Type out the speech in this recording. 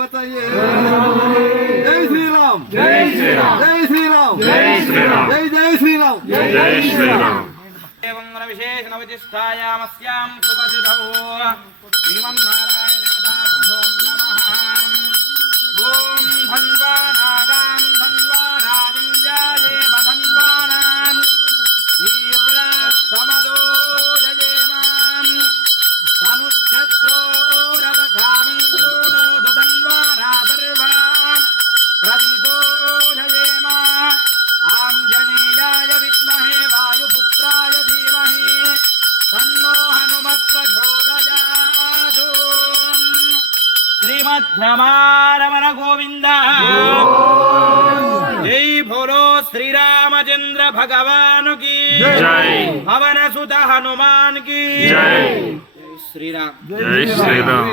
गणपतये जय श्री राम जय श्री राम जय श्री राम जय श्री राम जय जय श्री राम जय श्री राम एवं विशेष नवचिष्ठायामस्यां सुपसिद्धौ श्रीमन्नारायण देवताभ्यो नमः ओम धन्वानागां धन्वानाजिञ्जायेम धन्वानां जीवरात् समदो जयेमां तनुच्छत्रोरवघामङ्गोनो धन्वाना सर्वान् प्रतिशो जयेम आञ्जनेयाय विद्महे वायुपुत्राय धीमहि तन्नो हनुमत् प्रचोदयात् श्रीमद्रमारमण गोविंद जय बोलो श्री रामचंद्र भगवान की जय पवन सुत हनुमान की जय श्री राम जय श्री राम।